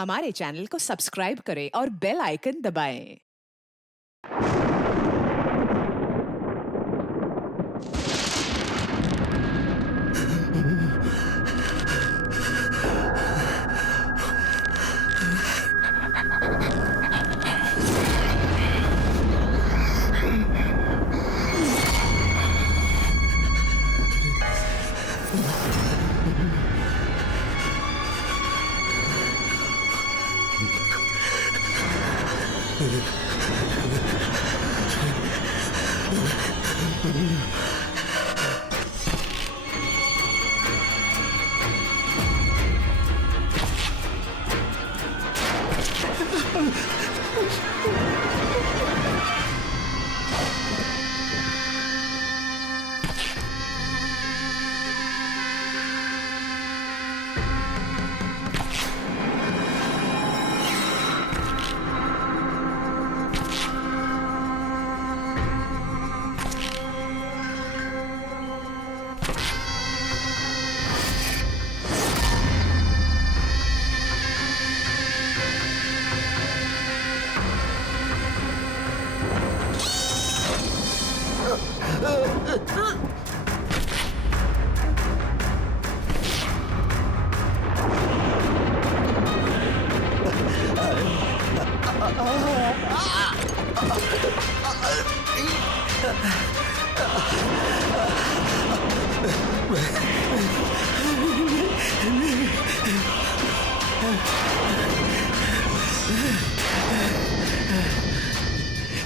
हमारे चैनल को सब्सक्राइब करें और बेल आइकन दबाएं।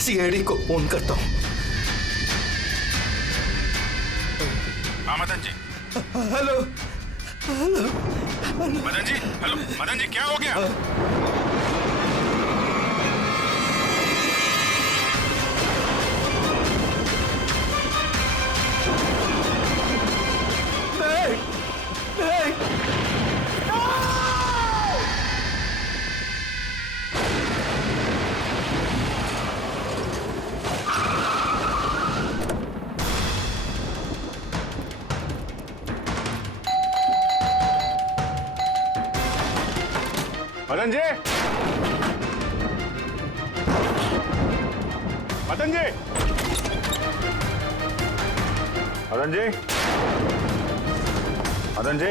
सीआईडी को फोन करता हूँ। हाँ Madan ji. Hello hello Madan ji, hello Madan ji, क्या हो गया? नहीं नहीं मदन जी, मदन जी, मदन जी, मदन जी,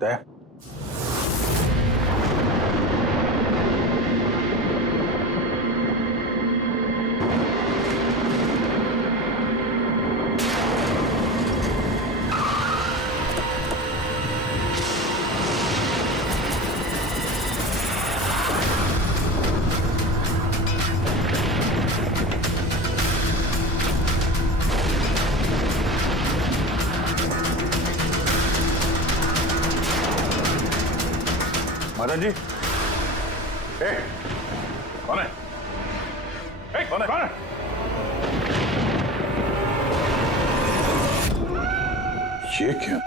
दे मदन जी, कौन है? कौन है? कौन है? ये क्या?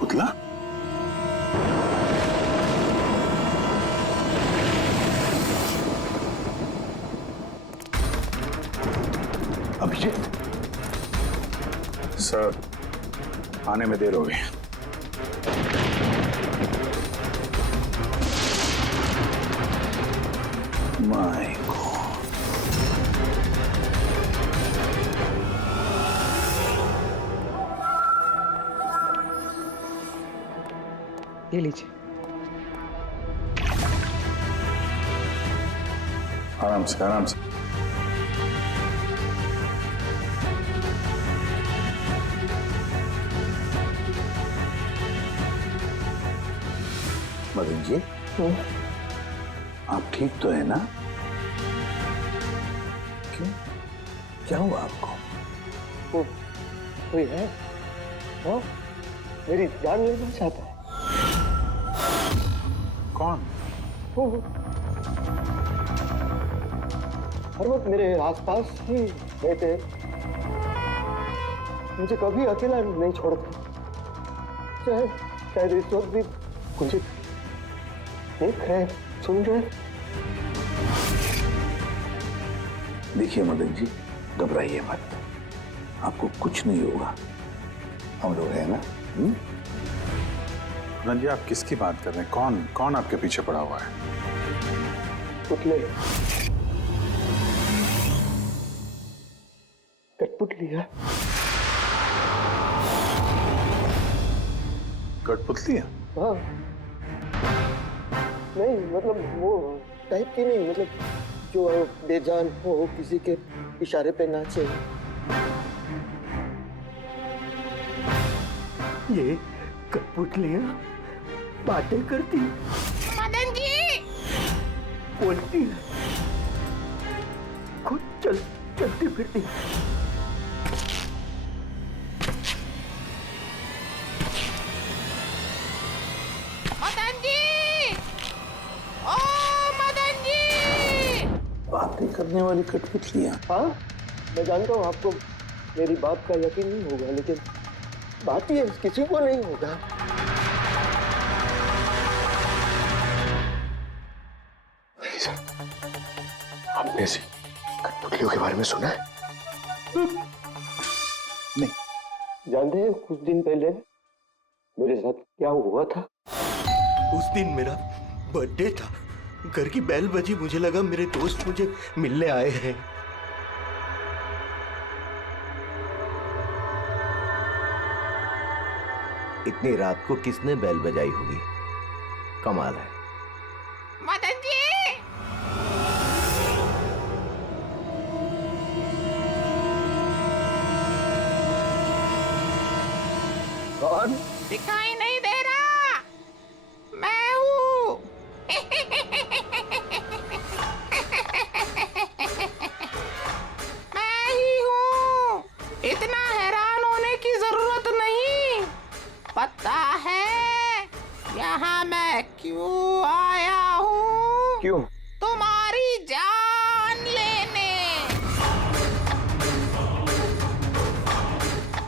पुतला? अभिजीत? सर, आने में देर हो गई। My God. ये लीजिए। आराम से, आराम से। मदन जी, आप ठीक तो है ना? क्यों? क्या हुआ आपको? कोई है? वो मेरी जान लेना चाहता है। कौन? वो हर वक्त मेरे आसपास ही रहते, मुझे कभी अकेला नहीं छोड़ते, चाहे शायद इस वक्त भी मुझे देख रहे, सुन रहे। देखिए मदन जी, घबराइए मत, आपको कुछ नहीं होगा, हम लोग हैं ना। मदन जी, आप किसकी बात कर रहे हैं? कौन कौन आपके पीछे पड़ा हुआ है? पुतले, कठपुतलियां। कठपुतली है? हाँ, नहीं मतलब वो टाइप की नहीं, मतलब जो बेजान हो, किसी के इशारे पे नाचे। ये कठपुतलियां बातें करती, मदन जी, बोलती है, खुद चलती फिरती। मदन जी, ओ मदन जी। बातें करने वाली कठपुतलियां। हाँ, मैं जानता हूँ आपको मेरी बात का यकीन नहीं होगा, लेकिन बात ये किसी को नहीं होगा। आपने ऐसी कठपुतलियों के बारे में सुना है? नहीं। जानते हैं कुछ दिन पहले मेरे साथ क्या हुआ था? उस दिन मेरा बर्थडे था, घर की बेल बजी, मुझे लगा मेरे दोस्त मुझे मिलने आए हैं। इतनी रात को किसने बेल बजाई होगी? कमाल है। मदन जी, कौन? दिखाई नहीं दे रहा, मैं हूँ। मैं ही हूँ, इतना हैरान होने की जरूरत नहीं। पता है यहाँ मैं क्यों आया हूँ? क्यों? तुम्हारी जान लेने।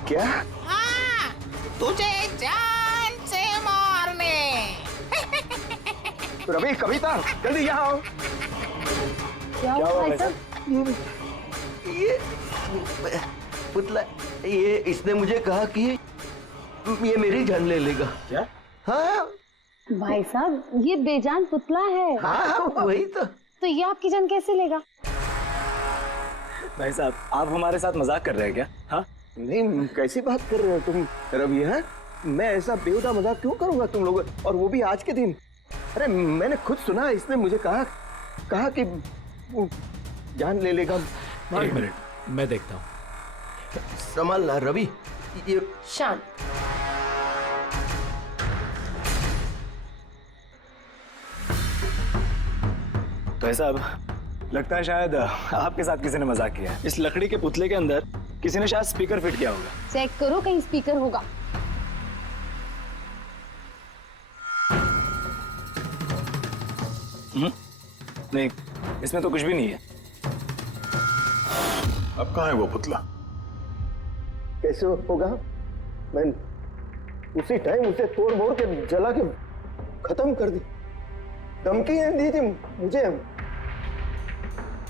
क्या? हाँ, तुझे जान से मारने। रवि, कविता, जल्दी यहाँ आओ। क्या हुआ भाई साहब? ये पुतला, ये इसने मुझे कहा कि ये मेरी जान ले लेगा। क्या? हाँ भाई साहब, ये बेजान पुतला है। हाँ, वही तो ये आपकी जान कैसे लेगा? भाई साहब, आप हमारे साथ मजाक कर रहे हैं क्या? हाँ, नहीं, कैसी बात कर रहे हो तुम रवि? हैं, मैं ऐसा बेहुदा मजाक क्यों करूंगा तुम लोग, और वो भी आज के दिन? अरे मैंने खुद सुना, इसने मुझे कहा कि वो जान ले लेगा। एक मिनट, मैं देखता हूँ। संभालना रवि। ये शांत। तो भाई साहब, लगता है शायद आपके साथ किसी ने मजाक किया है। इस लकड़ी के पुतले के अंदर किसी ने शायद स्पीकर फिट किया होगा। चेक करो, कहीं स्पीकर होगा। नहीं, इसमें तो कुछ भी नहीं है। अब कहाँ है वो पुतला? कैसे होगा? मैं उसी टाइम उसे तोड़ मोड़ के जला के खत्म कर दी। धमकी दी थी मुझे,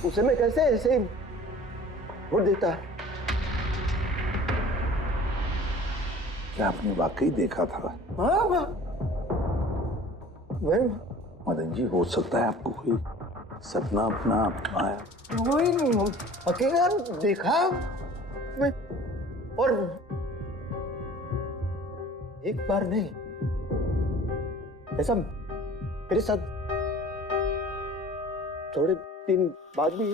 उसे मैं कैसे ऐसे ही छोड़ देता? क्या आपने वाकई देखा था? हाँ, मैं मदन जी, हो सकता है आपको कोई सपना अपना आया। वही अकेला देखा मैं, और एक बार नहीं, ऐसा मेरे साथ थोड़े दिन बाद भी।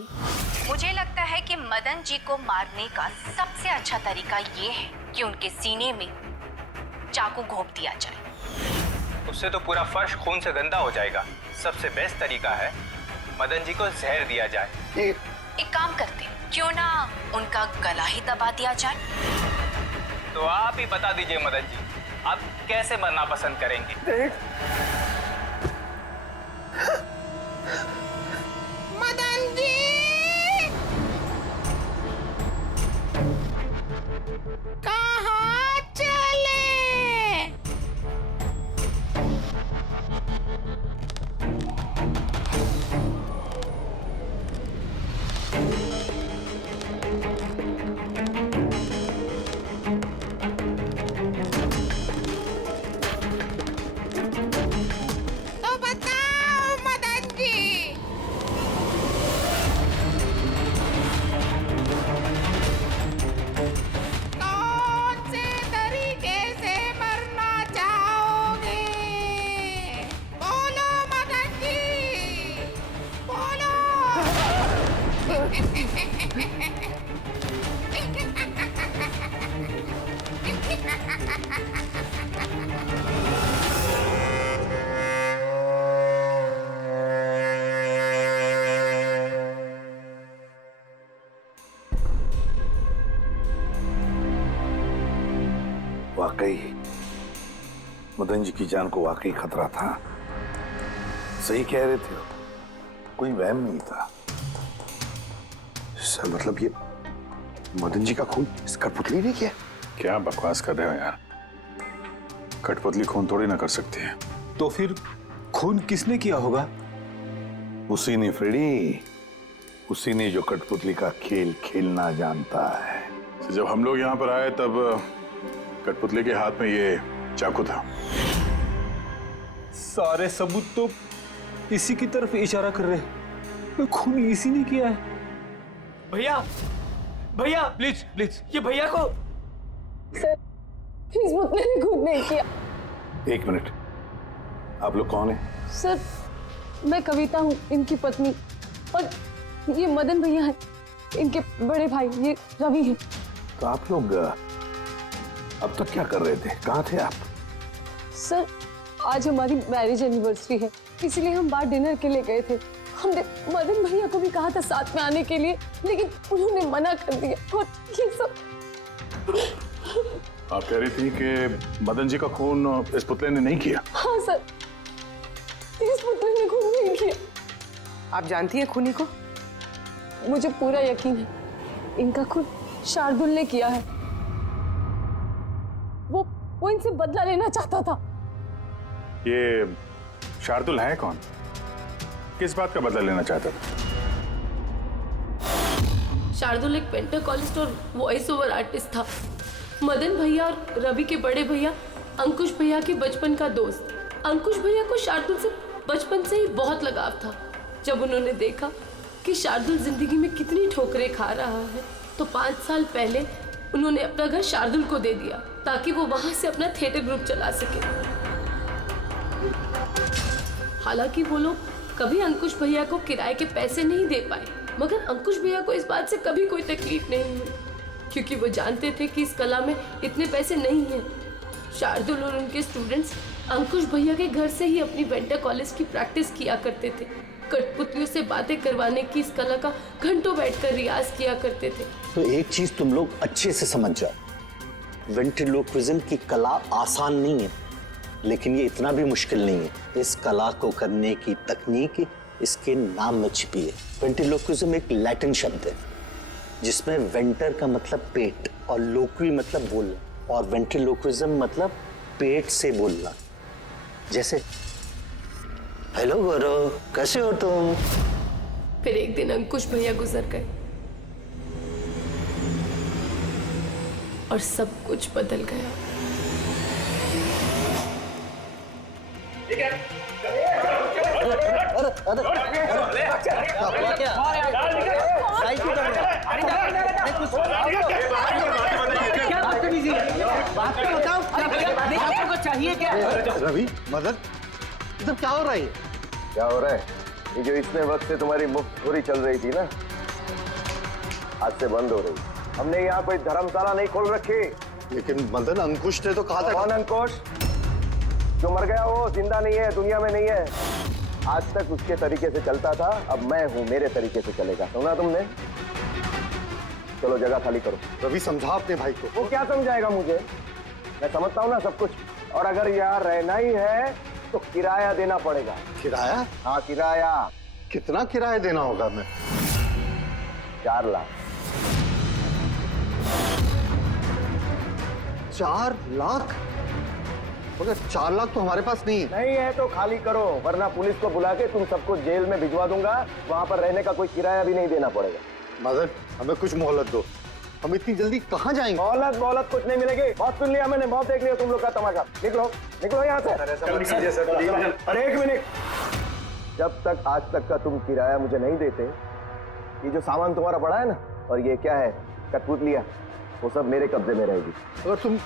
मुझे लगता है कि मदन जी को मारने का सबसे अच्छा तरीका ये है कि उनके सीने में चाकू घोंप दिया जाए। उससे तो पूरा फर्श खून से गंदा हो जाएगा। सबसे बेस्ट तरीका है मदन जी को जहर दिया जाए। एक काम करते हैं, क्यों ना उनका गला ही दबा दिया जाए? तो आप ही बता दीजिए मदन जी, आप कैसे मरना पसंद करेंगे? मदन जी, कहाँ चले? वाकई मदन जी की जान को वाकई खतरा था। सही कह रहे थे, कोई वहम नहीं था। सर मतलब ये मदन जी का खून इस कठपुतली ने किया? क्या बकवास कर रहे हो यार, कठपुतली खून थोड़ी ना कर सकती है। तो फिर खून किसने किया होगा? उसी ने फ्रेडी, उसी ने जो कठपुतली का खेल खेलना जानता है। तो जब हम लोग यहाँ पर आए तब कठपुतली के हाथ में ये चाकू था। सारे सबूत तो इसी की तरफ इशारा कर रहे हैं। खून इसी ने किया है। भैया भैया प्लीज प्लीज ये भैया को। सर इस पुतले ने खुद नहीं किया। एक मिनट, आप लोग कौन हैं? सर मैं कविता हूँ, इनकी पत्नी, और ये मदन भैया है, इनके बड़े भाई, ये रवि है। तो आप लोग अब तक क्या कर रहे थे? कहाँ थे आप? सर आज हमारी मैरिज एनिवर्सरी है, इसलिए हम बाहर डिनर के लिए गए थे। हमने मदन भैया को भी कहा था साथ में आने के लिए, लेकिन उन्होंने मना कर दिया। और ये सब आप कह रही थी कि मदन जी का खून इस पुतले ने नहीं किया? हाँ सर, इस पुतले ने खून नहीं किया। आप जानती हैं खूनी को? मुझे पूरा यकीन है इनका खून शार्दुल ने किया है। वो इनसे बदला लेना चाहता था। ये शार्दुल है कौन? किस बात का बदला लेना चाहता था? शार्दुल एक पेंटाकोलिस्ट और वॉइस ओवर आर्टिस्ट था। मदन भैया और रवि के बड़े भैया अंकुश भैया के बचपन का दोस्त। अंकुश भैया को शार्दुल से बचपन से ही बहुत लगाव था। जब उन्होंने देखा कि शार्दुल जिंदगी में कितनी ठोकरें खा रहा है, तो 5 साल पहले उन्होंने अपना घर शार्दुल को दे दिया ताकि वो वहां से अपना थिएटर ग्रुप चला सके। हालांकि वो लोग कभी अंकुश भैया को किराए के पैसे नहीं दे पाए, मगर अंकुश भैया को इस बात से कभी कोई तकलीफ नहीं हुई, क्योंकि वो जानते थे कि इस कला में इतने पैसे नहीं हैं। शार्दुल और उनके स्टूडेंट्स अंकुश भैया के घर से ही अपनी पेंटाकोलिस्ट की प्रैक्टिस किया करते थे। कठपुतलियों से बातें करवाने की इस कला का घंटों बैठकर रियाज किया करते थे। तो एक चीज तुम लोग अच्छे से समझ जाओ, वेंट्रिलोक्विज्म की कला आसान नहीं है, लेकिन ये इतना भी मुश्किल नहीं है। इस कला को करने की तकनीक इसके नाम में छिपी है। वेंट्रिलोक्विज्म एक लैटिन शब्द है जिसमें वेंटर का मतलब पेट और लोक्वी मतलब बोलना, और वेंट्रिलोक्विज्म मतलब पेट से बोलना। जैसे हेलो गौरव, कैसे हो तुम? फिर एक दिन अंकुश भैया गुजर गए और सब कुछ बदल गया। रवि, मदन, इधर क्या हो रहा है? क्या हो रहा है? ये जो इतने वक्त से तुम्हारी मुफ्तखोरी चल रही थी ना, आज से बंद हो रही। हमने यहाँ कोई धर्मशाला नहीं खोल रखी। लेकिन मदन, अंकुश ने तो कहा था। कौन अंकुश? जो मर गया वो जिंदा नहीं है, दुनिया में नहीं है। आज तक उसके तरीके से चलता था, अब मैं हूँ, मेरे तरीके से चलेगा। सुना तुमने? चलो जगह खाली करो। रवि समझा अपने भाई को। वो क्या समझाएगा मुझे? मैं समझता हूँ ना सब कुछ। और अगर यहाँ रहना ही है तो किराया देना पड़ेगा। किराया? हाँ किराया। कितना किराया देना होगा? हमें 4 लाख। 4 लाख? मगर 4 लाख तो हमारे पास नहीं है। नहीं है तो खाली करो, वरना पुलिस को बुला के तुम सबको जेल में भिजवा दूंगा। वहां पर रहने का कोई किराया भी नहीं देना पड़ेगा। मदन, हमें कुछ मोहलत दो। हम इतनी जल्दी कहाँ जाएंगे? मोहलत कुछ नहीं मिलेगी। बहुत सुन लिया मैंने, बहुत देख लिया तुम लोग का तमाशा। निकलो निकलो यहाँ से। अरे एक मिनट, जब तक आज तक का तुम किराया मुझे नहीं देते, ये जो सामान तुम्हारा पड़ा है ना, और ये क्या है, कठपुतलियां, वो सब मेरे कब्जे में रहेगी। अगर तुम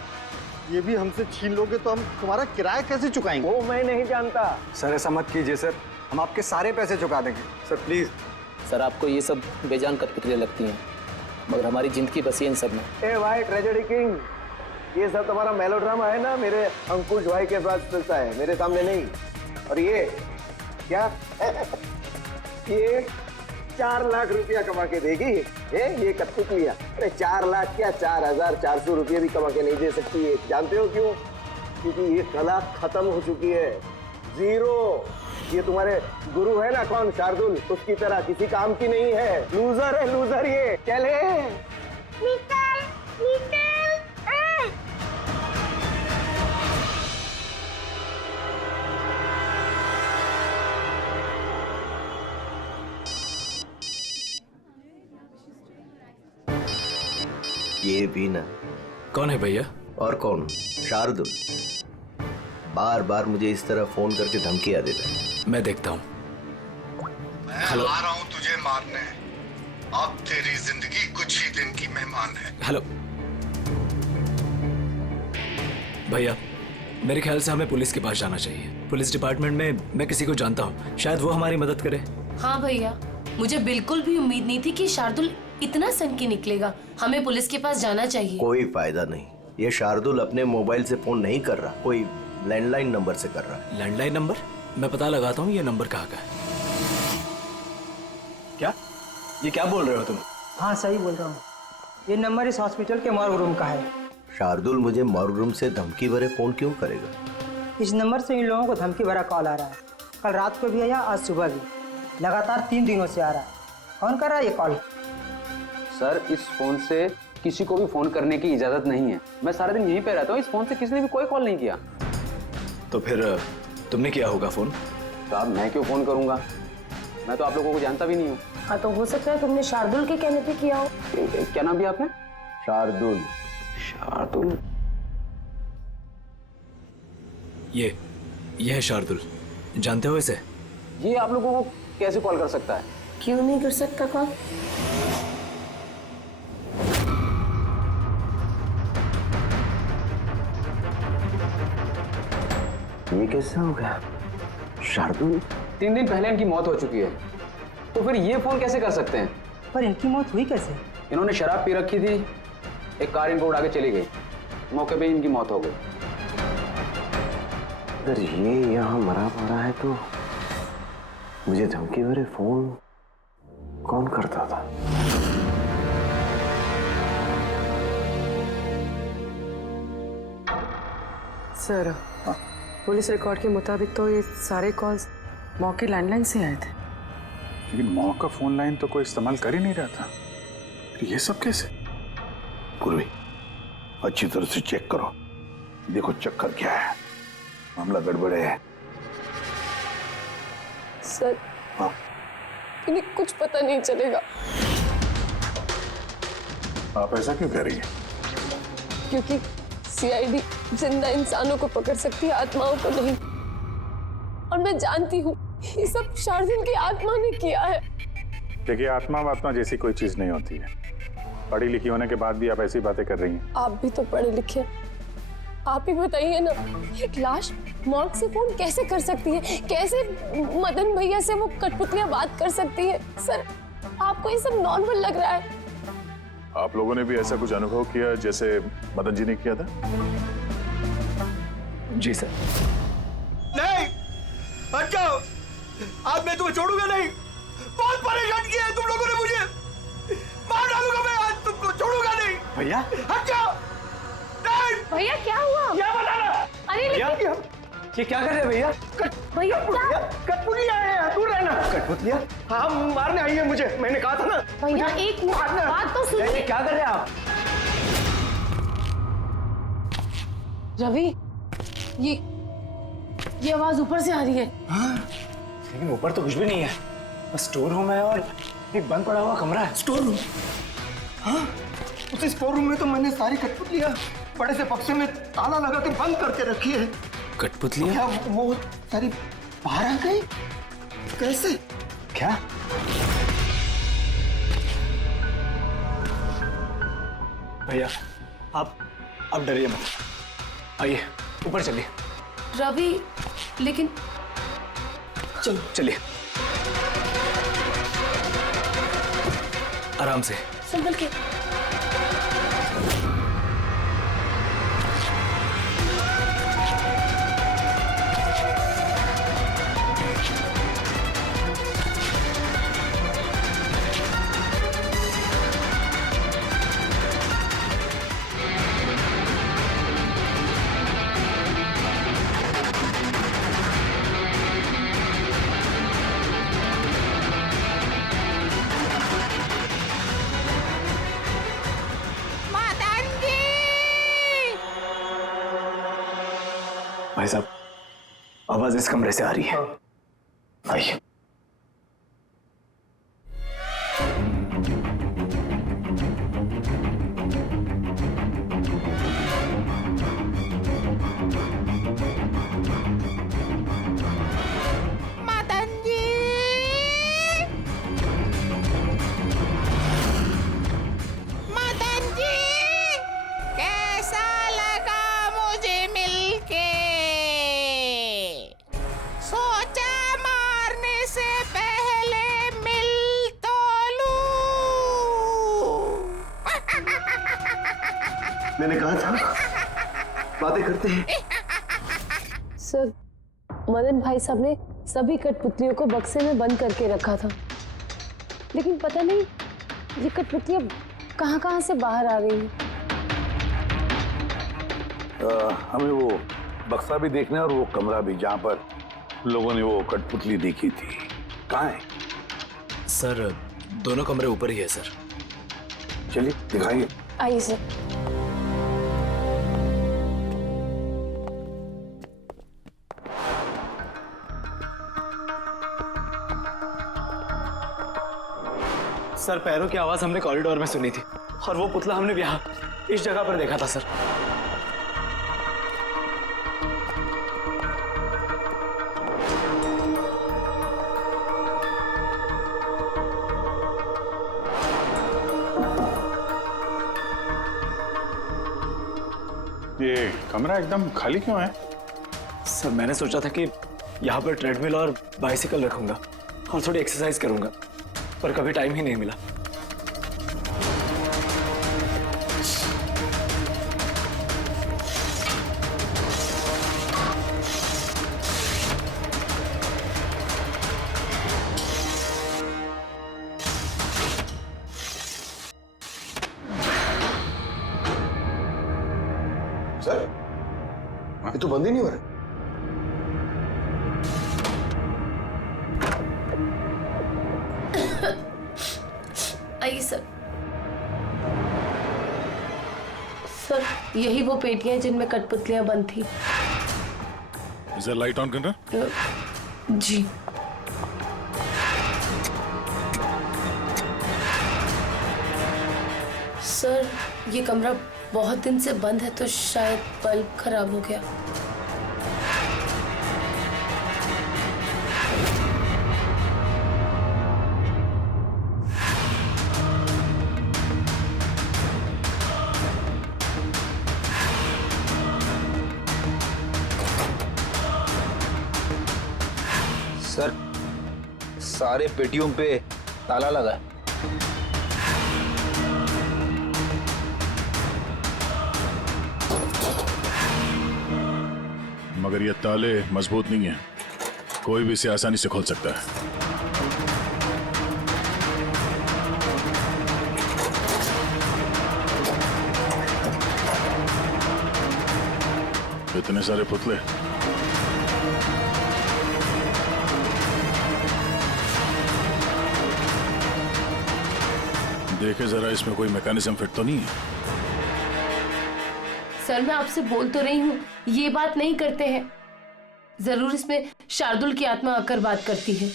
ये भी हमसे छीन लोगे तो हम तुम्हारा किराया कैसे चुकाएंगे? वो मैं नहीं जानता। सर ऐसा मत कीजिए सर, हम आपके सारे पैसे चुका देंगे सर, प्लीज। सर आपको ये सब बेजान कठपुतलियां लगती हैं, मगर हमारी जिंदगी बसी है इन सब में। ए भाई ट्रेजेडी किंग, ये सब तुम्हारा मेलोड्रामा है ना, मेरे अंकुश भाई के पास चलता है, मेरे सामने नहीं। और ये क्या ये 4 लाख रुपया कमा के देगी ये कठपुतलियां। अरे 4 लाख क्या, 4,400 रुपये भी कमा के नहीं दे सकती है। जानते हो क्यों? क्योंकि ये कला खत्म हो चुकी है, जीरो। ये तुम्हारे गुरु है ना, कौन, शार्दुल, उसकी तरह किसी काम की नहीं है। लूजर है, लूजर ये। चले निकल निकल। ये भी ना। कौन है भैया? और कौन, शार्दुल। बार बार मुझे इस तरह फोन करके धमकियां देता है। मैं देखता हूँ। मैं आ रहा हूँ तुझे मारने। अब तेरी जिंदगी कुछ ही दिन की मेहमान है। हेलो भैया, मेरे ख्याल से हमें पुलिस के पास जाना चाहिए। पुलिस डिपार्टमेंट में मैं किसी को जानता हूँ, शायद वो हमारी मदद करे। हाँ भैया, मुझे बिल्कुल भी उम्मीद नहीं थी कि शार्दुल इतना सनकी निकलेगा। हमें पुलिस के पास जाना चाहिए। कोई फायदा नहीं, ये शार्दुल अपने मोबाइल से फोन नहीं कर रहा, कोई लैंडलाइन नंबर से कर रहा है। Landline number? मैं पता लगाता हूँ ये नंबर कहाँ का है। क्या ये क्या बोल रहे हो तुम? हाँ सही बोल रहा हूँ, ये नंबर इस हॉस्पिटल के मॉर्ग रूम का है। शार्दुल मुझे मॉर्ग रूम से धमकी भरे फोन क्यों करेगा? इस नंबर से इन लोगों को धमकी भरा कॉल आ रहा है। कल रात को भी आया, आज सुबह भी, लगातार 3 दिनों से आ रहा है। कौन कर रहा है ये कॉल? सर, इस फोन से किसी को भी फोन करने की इजाजत नहीं है। मैं सारा दिन यहीं पे रहता हूँ, इस फोन से किसी ने भी कोई कॉल नहीं किया। तो फिर तुमने किया होगा फोन? साहब मैं क्यों फोन करूंगा, मैं तो आप लोगों को जानता भी नहीं हूँ। हाँ तो हो सकता है तुमने शार्दुल के कहने पे किया हो। क्या नाम दिया आपने? शार्दुल। शार्दुल? ये है शार्दुल, जानते हो इसे? ये आप लोगों को कैसे कॉल कर सकता है? क्यों नहीं कर सकता कॉल? ये कैसे हो गया? शार्दुल 3 दिन पहले इनकी मौत हो चुकी है, तो फिर ये फोन कैसे कर सकते हैं? पर इनकी मौत हुई कैसे? इन्होंने शराब पी रखी थी, एक कार इनको उड़ा के चली गई, मौके पे इनकी मौत हो गई। अगर ये यहाँ मरा पड़ा है तो मुझे धमकी भरे फोन कौन करता था? सर, पुलिस रिकॉर्ड के मुताबिक तो ये सारे कॉल्स मौके लैंडलाइन से आए थे। लेकिन मौका फोन लाइन तो कोई इस्तेमाल कर ही नहीं रहा था। ये सब कैसे? पूर्वी, अच्छी तरह से चेक करो, देखो चक्कर क्या है, मामला गड़बड़ है। सर, इन्हें कुछ पता नहीं चलेगा। आप ऐसा क्यों कह रही हैं? क्योंकि सीआईडी जिंदा इंसानों को पकड़ सकती है, आत्माओं को नहीं। और मैं जानती हूँ ये सब शार्दुल की आत्मा ने किया है। देखिए, आत्मा जैसी कोई चीज नहीं होती है। पढ़ी लिखी होने के बाद भी आप ऐसी बातें कर रही हैं। आप भी तो पढ़े लिखे, आप ही बताइए ना, एक लाश मॉर्ग से फोन कैसे कर सकती है? कैसे मदन भैया से वो कठपुतलियां बात कर सकती है? सर, आपको ये सब नॉर्मल लग रहा है? आप लोगों ने भी ऐसा कुछ अनुभव किया जैसे मदन जी ने किया था? जी सर। नहीं, हट जाओ, आज मैं तुम्हें छोड़ूंगा नहीं। बहुत परेशान किया है तुम लोगों ने मुझे, मार डालूंगा मैं, आज तुमको छोड़ूगा नहीं। भैया हट जाओ। नहीं भैया, क्या हुआ? क्या बताना? अरे लेकिन ये क्या कर रहे हैं भैया? भैया कठपुतलियां हैं, दूर रहना। कठपुतलियां? हाँ, मारने आई है मुझे, मैंने कहा था ना। भैया एक बात तो सुनिए। क्या कर रहे हैं आप? रवि, ये आवाज ऊपर से आ रही है। हाँ, लेकिन ऊपर तो कुछ भी नहीं है, बस स्टोर रूम है और एक बंद पड़ा हुआ कमरा है। Store room? हाँ, उस स्टोर रूम में तो मैंने सारी कठपुतलियां बड़े से बक्से में ताला लगा के बंद करके रखी है। कठपुतलियां? क्या वो सारी बाहर आ गई? कैसे? क्या? भैया आप डरिए मत, आइए ऊपर चलिए। रवि, लेकिन चलिए आराम से, संभल के। भाई साहब, आवाज इस कमरे से आ रही है। आइए। मैंने कहा था बातें करते हैं। सर, मदन भाई साहब ने सभी कठपुतलियों को बक्से में बंद करके रखा था, लेकिन पता नहीं ये कठपुतलियां कहां से बाहर आ रही हैं। हमें वो बक्सा भी देखना है और वो कमरा भी जहाँ पर लोगों ने वो कठपुतली देखी थी। कहाँ है? सर, दोनों कमरे ऊपर ही है सर। चलिए दिखाइए। आइए सर। सर, पैरों की आवाज हमने कॉरिडोर में सुनी थी और वो पुतला हमने यहाँ इस जगह पर देखा था सर। ये कमरा एकदम खाली क्यों है? सर, मैंने सोचा था कि यहाँ पर ट्रेडमिल और बाइसिकल रखूंगा और थोड़ी एक्सरसाइज करूंगा, पर कभी टाइम ही नहीं मिला। सर, ये तो बंद ही नहीं हो रहा। आइए सर। सर, यही वो पेटियां हैं जिनमें कठपुतलियां बंद थी। इधर लाइट ऑन करना। जी। सर, ये कमरा बहुत दिन से बंद है तो शायद बल्ब खराब हो गया। सर, सारे पेटियों पे ताला लगा है। मगर ये ताले मजबूत नहीं है, कोई भी इसे आसानी से खोल सकता है। इतने सारे पुतले, देखे जरा, इसमें कोई मैकेनिज्म फिट तो नहीं है। सर, मैं आपसे बोल तो रही हूँ, ये बात नहीं करते हैं। जरूर इसमें शार्दुल की आत्मा आकर बात करती है।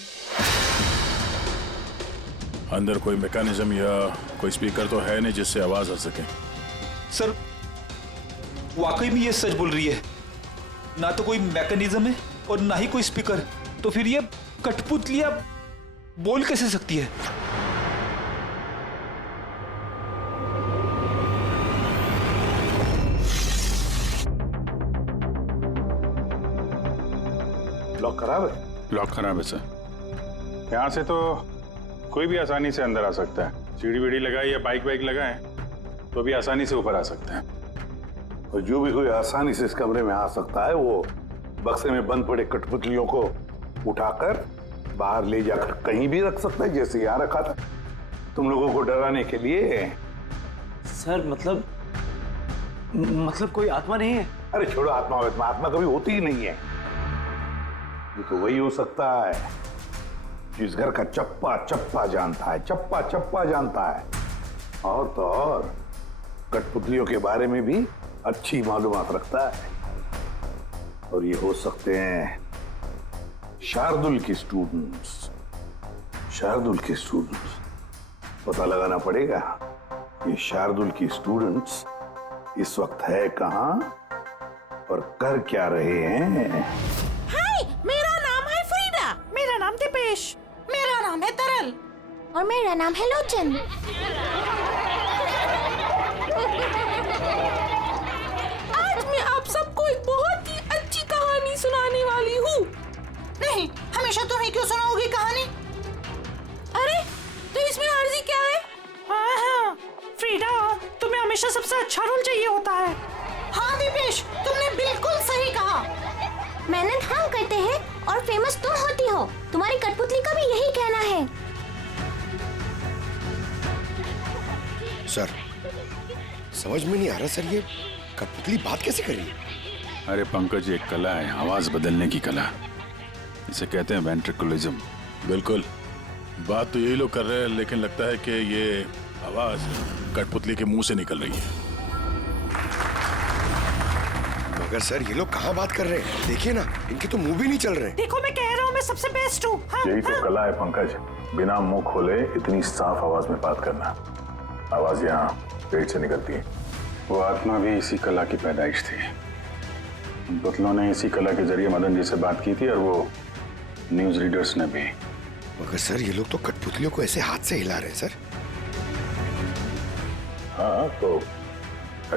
अंदर कोई मैकेनिज्म या कोई स्पीकर तो है नहीं जिससे आवाज आ सके। सर, वाकई में ये सच बोल रही है। ना तो कोई मैकेनिज्म है और ना ही कोई स्पीकर, तो फिर ये कठपुतलियां बोल कैसे सकती है? लॉक खराब है? लॉक खराब है सर। यहाँ से तो कोई भी आसानी से अंदर आ सकता है। सीढ़ी वीढ़ी लगाए या बाइक वाइक लगाए तो भी आसानी से ऊपर आ सकते हैं। और जो भी कोई आसानी से इस कमरे में आ सकता है वो बक्से में बंद पड़े कठपुतलियों को उठाकर बाहर ले जाकर कहीं भी रख सकता है, जैसे यहाँ रखा था तुम लोगों को डराने के लिए। सर, मतलब कोई आत्मा नहीं है? अरे छोड़ो, आत्मा कभी होती ही नहीं है। ये तो वही हो सकता है जिस घर का चप्पा चप्पा जानता है, चप्पा चप्पा जानता है। और तो और कठपुतलियों के बारे में भी अच्छी मालूमात रखता है। और ये हो सकते हैं शार्दुल के स्टूडेंट्स। शार्दुल के स्टूडेंट्स पता लगाना पड़ेगा ये शार्दुल के स्टूडेंट्स इस वक्त है कहां और कर क्या रहे हैं। हाय, मेरा नाम है फ्रीडा। मेरा नाम दीपेश। मेरा नाम है तरल। और मेरा नाम है लोचन। आज मैं आप सबको एक बहुत ही अच्छी कहानी सुनाने वाली हूँ। नहीं, हमेशा तुम ही क्यों सुनाओगी कहानी? अरे, तो इसमें अर्जी क्या है? हाँ, फ्रीडा, तुम्हें हमेशा सबसे अच्छा रोल चाहिए होता है। हाँ दीपेश, तुमने बिल्कुल सही कहा। मेहनत हम करते हैं और फेमस तुम होती हो। तुम्हारी कठपुतली का भी यही कहना है। सर, समझ में नहीं आ रहा सर, ये कठपुतली बात कैसे कर रही है? अरे पंकज, एक कला है आवाज बदलने की कला। इसे कहते हैं वेंट्रिकुलिज्म। बिल्कुल, बात तो यही लोग कर रहे हैं, लेकिन लगता है कि ये आवाज कठपुतली के मुंह से निकल रही है। मगर सर, ये लोग कहाँ बात कर रहे हैं? देखिए ना, इनके तो मुंह भी नहीं चल रहे। देखो, मैं कह रहा हूँ मैं सबसे बेस्ट हूँ। यही तो कला है पंकज, बिना मुंह खोले इतनी साफ आवाज में बात करना। आवाज यहाँ पेट से निकलती है। वो आत्मा भी इसी कला की पैदाइश थी। उन पुतलों ने इसी कला के जरिए मदन जी से बात की थी और वो न्यूज रीडर्स ने भी। मगर सर, ये लोग तो कठपुतलियों को ऐसे हाथ से हिला रहे हैं सर। हाँ, तो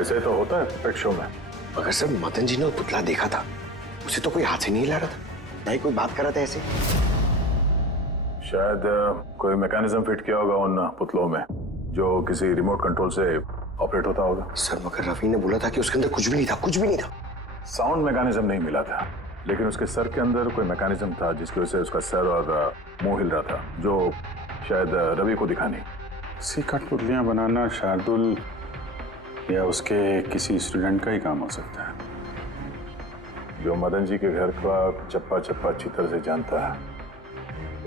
ऐसे तो होता है पेट शो में। मगर सर, मदन जी ने वो पुतला देखा था, उसे तो कोई हाथ से नहीं हिला रहा था, नहीं कोई बात कर रहा था ऐसे। शायद कोई मैकेनिज्म फिट किया होगा उन पुतलों में जो किसी रिमोट कंट्रोल से ऑपरेट होता होगा। सर, मगर रवि ने बोला था कि उसके अंदर कुछ भी नहीं था, कुछ भी नहीं था। साउंड मैकेनिज्म नहीं मिला था, लेकिन उसके सर के अंदर कोई मैकेनिज्म था जिसकी वजह से उसका सर और मुंह हिल रहा था, जो शायद रवि को दिखा नहीं। सी कठपुतलियां बनाना शार्दुल या उसके किसी स्टूडेंट का ही काम हो सकता है, जो मदन जी के घर का चप्पा चप्पा अच्छी तरह से जानता है।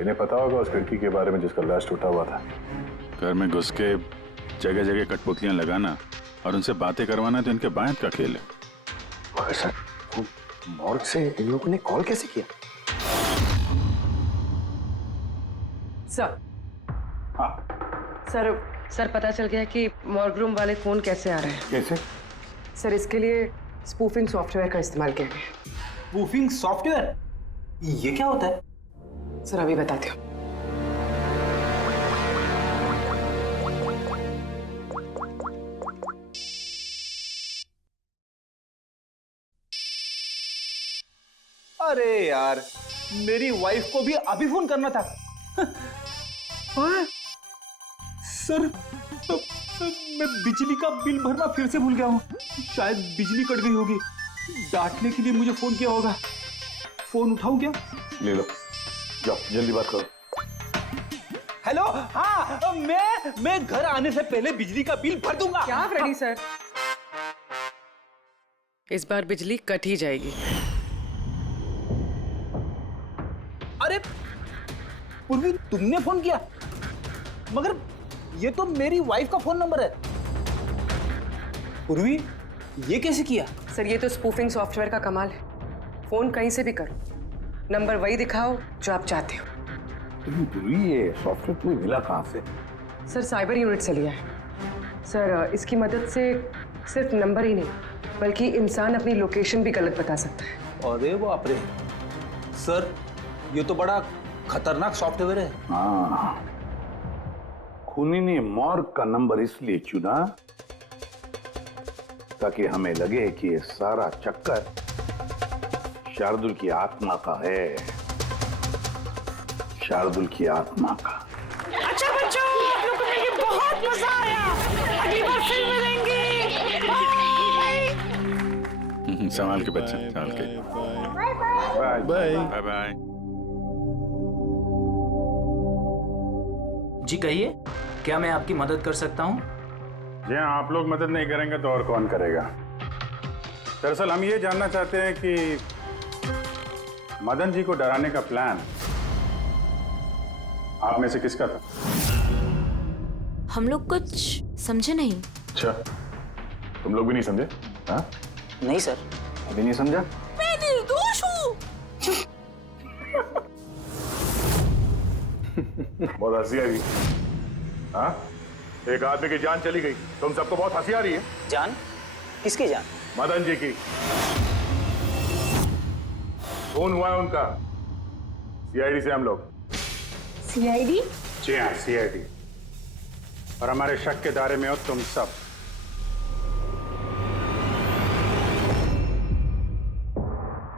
इन्हें पता होगा उस खिड़की के बारे में जिसका लाश टूटा हुआ था। घर में घुस के जगह जगह कठपुतलियां लगाना और उनसे बातें करवाना तो इनके बायत का खेल है। मगर सर, मॉर्ग से इन लोगों ने कॉल कैसे किया? सर, सर पता चल गया कि मॉर्ग रूम वाले फोन कैसे आ रहे हैं। कैसे? सर, इसके लिए स्पूफिंग सॉफ्टवेयर का इस्तेमाल किया गया। Spoofing software? ये क्या होता है? सर, अभी बताती हूँ। अरे यार, मेरी वाइफ को भी अभी फोन करना था। सर, मैं बिजली का बिल भरना फिर से भूल गया हूँ। शायद बिजली कट गई होगी। डांटने के लिए मुझे फोन किया होगा। फोन उठाऊं क्या? ले लो, जाओ जल्दी बात करो। हेलो, हाँ, मैं घर आने से पहले बिजली का बिल भर दूंगा। क्या फ्रेडी सर, इस बार बिजली कट ही जाएगी। अरे पूर्वी, तुमने फोन किया? मगर ये तो मेरी वाइफ का फोन नंबर है। पूर्वी, ये कैसे किया? सर, ये तो स्पूफिंग सॉफ्टवेयर का कमाल है। फोन कहीं से भी करो, नंबर वही दिखाओ जो आप चाहते हो। ये सॉफ्टवेयर तुम्हें मिला कहाँ से? सर, साइबर यूनिट से लिया है। सर, इसकी मदद से सिर्फ नंबर ही नहीं बल्कि इंसान अपनी लोकेशन भी गलत बता सकता है। अरे बाप रे सर, ये तो बड़ा खतरनाक सॉफ्टवेयर है। हाँ, खूनी ने मॉर्ग का नंबर इसलिए चुना ताकि हमें लगे कि ये सारा चक्कर शार्दुल की आत्मा का है। शार्दुल की आत्मा का। अच्छा बच्चों, आप लोगों को मिलके बहुत मजा आया। अगली बार फिर मिलेंगे। बाय। संभाल के बच्चे, संभाल के। Bye bye. Bye bye. जी कहिए, क्या मैं आपकी मदद कर सकता हूँ? जी हाँ, आप लोग मदद नहीं करेंगे तो और कौन करेगा। दरअसल हम ये जानना चाहते हैं कि मदन जी को डराने का प्लान आप में से किसका था? हम लोग कुछ समझे नहीं। अच्छा, तुम लोग भी नहीं समझे? हाँ? नहीं सर। अभी नहीं समझा? मैं निर्दोष बहुत हंसी आ रही है। हाँ, एक आदमी की जान चली गई, तुम सबको बहुत हंसी आ रही है। जान? किसकी जान? मदन जी की। खून हुआ है उनका, सीआईडी से हम लोग। सीआईडी? जी हाँ, सीआईडी। और हमारे शक के दायरे में हो तुम सब।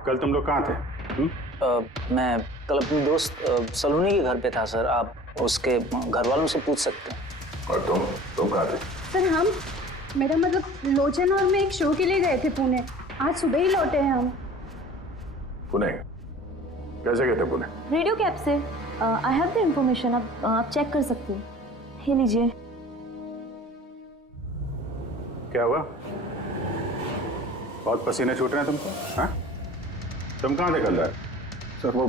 कल तुम लोग कहाँ थे? मैं कल अपने दोस्त सलोनी के घर पे था सर। आप उसके घर वालों से पूछ सकते हैं। और तुम कहाँ थे? सर हम, मेरा मतलब लोचन और मैं एक शो के लिए गए थे पुणे। आज सुबह ही लौटे हैं हम। पुणे? कैसे गए थे पुणे? रेडियो कैब से। आई हैव द इंफॉर्मेशन, आप चेक कर सकते हो। ये लीजिए। क्या हुआ? बहुत पसीने छूट रहे हैं तुमको? हाँ? तुम कहाँ थे कल रात? सर वो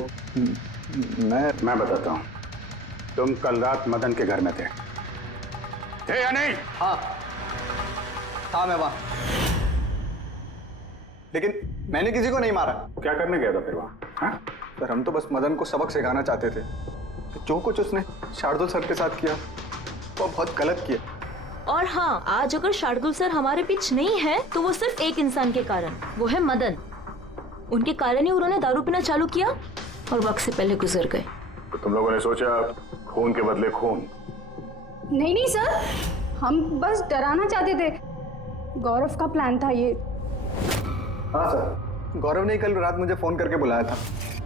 मैं बताता हूँ। तुम कल रात मदन के घर में थे या नहीं? हाँ था मैं वहां, लेकिन मैंने किसी को नहीं मारा। क्या करने गया था फिर वहां? हाँ? सर हम तो बस मदन को सबक सिखाना चाहते थे। जो कुछ उसने शार्दुल सर के साथ किया वो बहुत गलत किया। और हाँ, आज अगर शार्दुल सर हमारे बीच नहीं है तो वो सिर्फ एक इंसान के कारण, वो है मदन। उनके कारण ही उन्होंने दारू पीना चालू किया और वक्त से पहले गुजर गए। तो तुम लोगों ने सोचा खून के बदले खून? नहीं नहीं सर, हम बस डराना चाहते थे। गौरव का प्लान था ये। हाँ सर, गौरव ने कल रात मुझे फोन करके बुलाया था,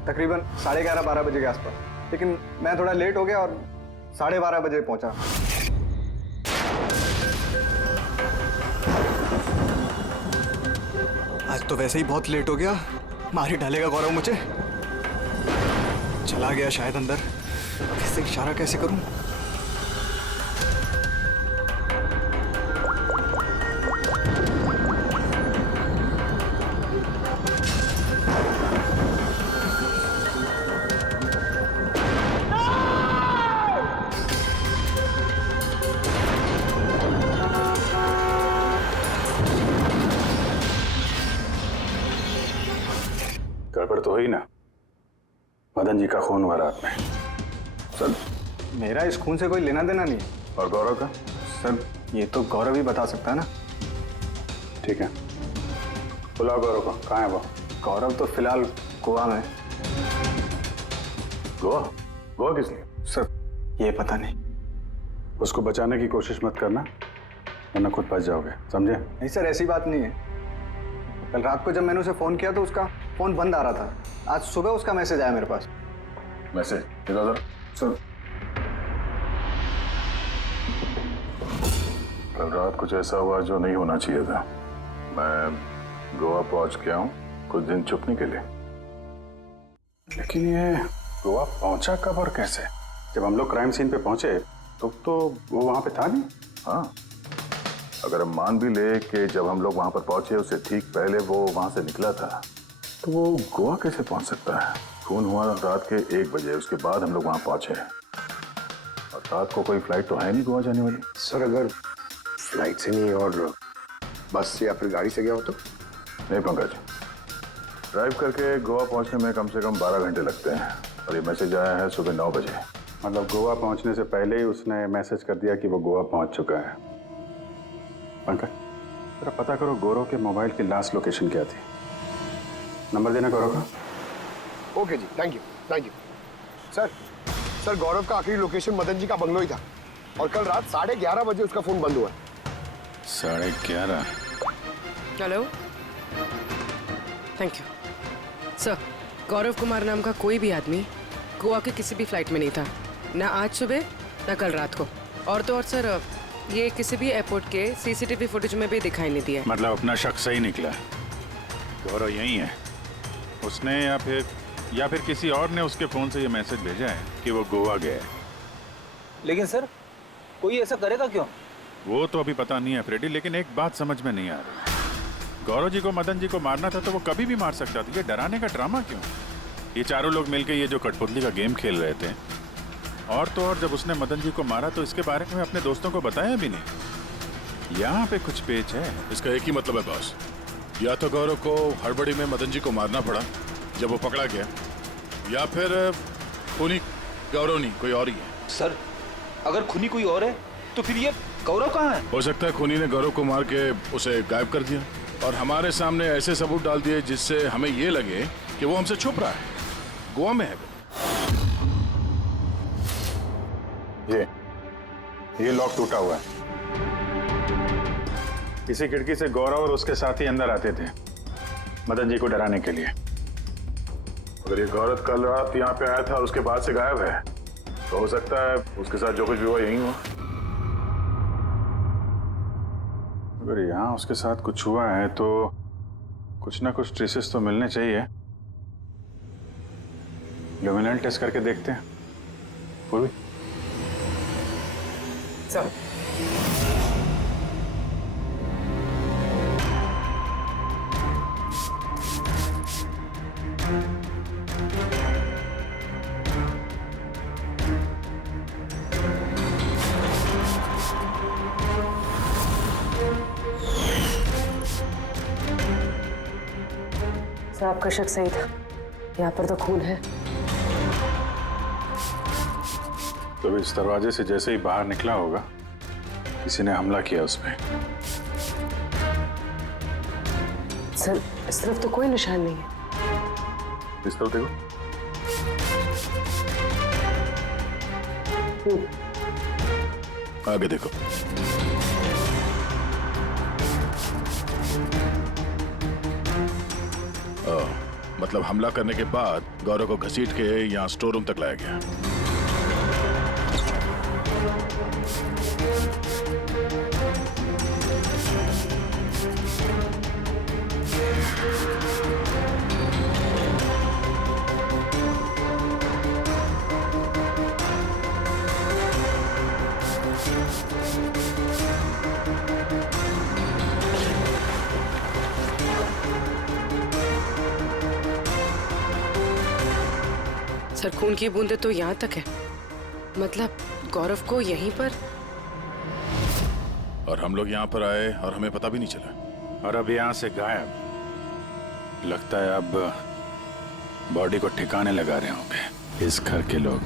तकरीबन 11:30-12 बजे के आसपास। लेकिन मैं थोड़ा लेट हो गया और 12:30 बजे पहुंचा। आज तो वैसे ही बहुत लेट हो गया, मार ही डालेगा गौरव मुझे। चला गया शायद अंदर, किससे इशारा कैसे करूं? गड़बड़ तो हुई ना? मदन जी का खून हुआ रात में। सर मेरा इस खून से कोई लेना देना नहीं है। और गौरव का? सर ये तो गौरव ही बता सकता है ना। ठीक है, बुलाओ गौरव को। कहाँ है वो? गौरव तो फिलहाल गोवा में। गोवा? गोवा किस लिए? सर ये पता नहीं। उसको बचाने की कोशिश मत करना, वरना खुद बच जाओगे, समझे? नहीं सर, ऐसी बात नहीं है। कल रात को जब मैंने उसे फोन किया तो उसका फोन बंद आ रहा था। आज सुबह उसका मैसेज आया मेरे पास। मैसेज? इधर सर कल रात कुछ ऐसा हुआ जो नहीं होना चाहिए था। मैं गोवा पहुंच गया हूँ कुछ दिन छुपने के लिए। लेकिन ये गोवा पहुंचा कब और कैसे? जब हम लोग क्राइम सीन पे पहुंचे तो वो वहां पे था नहीं। हाँ, अगर हम मान भी ले कि जब हम लोग वहां पर पहुंचे उससे ठीक पहले वो वहां से निकला था, तो वो गोवा कैसे पहुंच सकता है? खून हुआ रात के 1 बजे, उसके बाद हम लोग वहां पहुंचे और रात को कोई फ्लाइट तो है नहीं गोवा जाने वाली। सर अगर फ्लाइट से नहीं और बस से या फिर गाड़ी से गया हो तो? नहीं पंकज, ड्राइव करके गोवा पहुंचने में कम से कम 12 घंटे लगते हैं और ये मैसेज आया है सुबह 9 बजे। मतलब गोवा पहुंचने से पहले ही उसने मैसेज कर दिया कि वो गोवा पहुंच चुका है। पंकज जरा पता करो गौरव के मोबाइल की लास्ट लोकेशन क्या थी। नंबर देना गौरव का। ओके जी, thank you thank you. Sir Gaurav का आखिरी लोकेशन मदन जी का बंगलो ही था और कल रात 11:30 बजे उसका फोन बंद हुआ। 11:30? Hello, thank you sir. Gaurav Kumar नाम का कोई भी आदमी गोवा के किसी भी फ्लाइट में नहीं था, ना आज सुबह ना कल रात को। और तो और सर ये किसी भी एयरपोर्ट के सीसीटीवी फुटेज में भी दिखाई नहीं दिया। मतलब अपना शक सही निकला, गौरव यही है उसने या फिर किसी और ने उसके फोन से ये मैसेज भेजा है कि वो गोवा गया है। लेकिन सर कोई ऐसा करेगा क्यों? वो तो अभी पता नहीं है फ्रेडी, लेकिन एक बात समझ में नहीं आ रही। गौरव जी को मदन जी को मारना था तो वो कभी भी मार सकता था। ये डराने का ड्रामा क्यों? ये चारों लोग मिलकर ये जो कठपुतली का गेम खेल रहे थे। और तो और जब उसने मदन जी को मारा तो इसके बारे में अपने दोस्तों को बताया भी नहीं। यहाँ पे कुछ पेच है। इसका एक ही मतलब है बॉस, या तो गौरव को हड़बड़ी में मदन जी को मारना पड़ा जब वो पकड़ा गया, या फिर गौरव नहीं, कोई और ही है। सर अगर खूनी कोई और है तो फिर ये गौरव कहाँ है? हो सकता है खूनी ने गौरव को मार के उसे गायब कर दिया और हमारे सामने ऐसे सबूत डाल दिए जिससे हमें ये लगे कि वो हमसे छुप रहा है, गोवा में है। ये लॉक टूटा हुआ है। इसी खिड़की से गौरव और उसके साथी अंदर आते थे मदन जी को डराने के लिए। अगर ये गौरव कल रात यहाँ पे आया था और उसके बाद से गायब है तो हो सकता है उसके साथ जो कुछ भी हुआ यही हुआ। अगर यहाँ उसके साथ कुछ हुआ है तो कुछ ना कुछ ट्रेसेस तो मिलने चाहिए। ल्यूमिनेंट टेस्ट करके देखते हैं। पूर्वी चलो। सर आपका शक सही था, यहाँ पर तो खून है। तो इस दरवाजे से जैसे ही बाहर निकला होगा किसी ने हमला किया उसमें। सर इस तरफ तो कोई निशान नहीं है। इस तरफ देखो। आगे देखो। मतलब हमला करने के बाद गौरव को घसीट के यहाँ स्टोर रूम तक लाया गया। सर खून की बूंदें तो यहाँ तक है, मतलब गौरव को यहीं पर। और हम लोग यहाँ पर आए और हमें पता भी नहीं चला। और अब यहाँ से गायब। लगता है अब बॉडी को ठिकाने लगा रहे होंगे इस घर के लोग।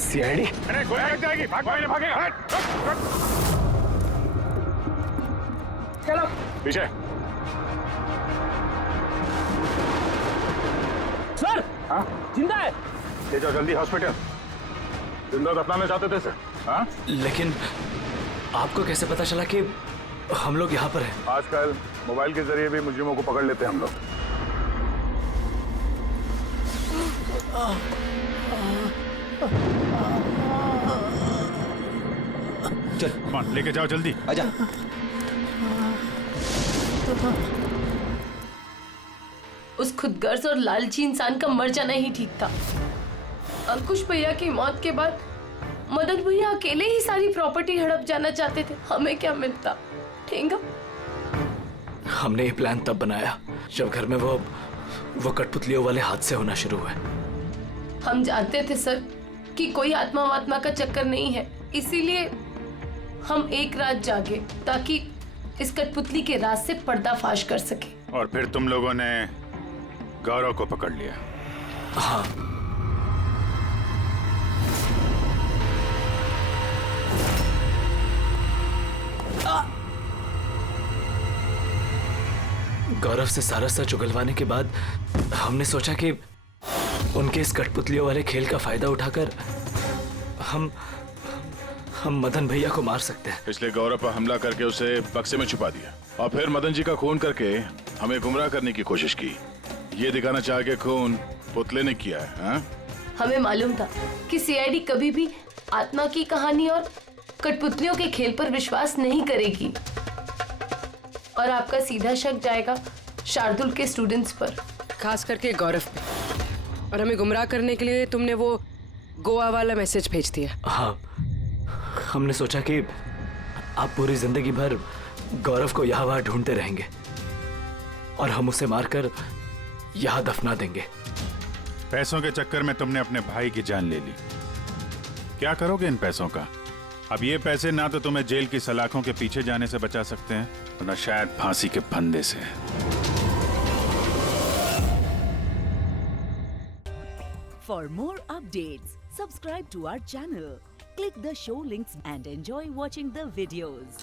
सीआईडी? अरे गोली लग जाएगी, भागेगा। चलो पीछे। सर हाँ जिंदा है। ले जाओ जल्दी हॉस्पिटल। जिंदा दफनाना चाहते थे सर। हाँ लेकिन आपको कैसे पता चला कि हम लोग यहाँ पर हैं? आजकल मोबाइल के जरिए भी मुजरिमों को पकड़ लेते हैं हम लोग। चल मान लेके जाओ जल्दी। आजा। उस खुदगर्ज और लालची इंसान का मर जाना ही ठीक था। अंकुश भैया की मौत के बाद मदन भैया अकेले ही सारी प्रॉपर्टी हड़प जाना चाहते थे। हमें क्या मिलता? ठेंगा। हमने ये प्लान तब बनाया जब घर में वो कठपुतलियों वाले हादसे होना शुरू हुए। हम जानते थे सर कि कोई आत्मा वात्मा का चक्कर नहीं है, इसीलिए हम एक रात जागे ताकि इस कठपुतली के राज से पर्दाफाश कर सके। और फिर तुम लोगों ने गौरव को पकड़ लिया। हाँ। गौरव से सारा सच उगलवाने के बाद हमने सोचा कि उनके इस कठपुतलियों वाले खेल का फायदा उठाकर हम मदन भैया को मार सकते हैं। इसलिए गौरव पर हमला करके उसे बक्से में छुपा दिया और फिर मदन जी का खून करके हमें गुमराह करने की कोशिश की। ये दिखाना चाह के खून पुतले ने किया है। हाँ? हमें मालूम था कि सीआईडी कभी भी आत्मा की कहानी और कठपुतलियों के खेल पर विश्वास नहीं करेगी और आपका सीधा शक जाएगा शार्दुल के स्टूडेंट्स पर, खास करके गौरव पे। और हमें गुमराह करने के लिए तुमने वो गोवा वाला मैसेज भेज दिया। हाँ, हमने सोचा कि आप पूरी जिंदगी भर गौरव को यहाँ वहाँ ढूंढते रहेंगे और हम उसे मारकर यहाँ दफना देंगे। पैसों के चक्कर में तुमने अपने भाई की जान ले ली। क्या करोगे इन पैसों का? अब ये पैसे ना तो तुम्हें जेल की सलाखों के पीछे जाने से बचा सकते हैं और ना शायद फांसी के फंदे से। For more updates, subscribe to our channel, click the show links and enjoy watching the videos.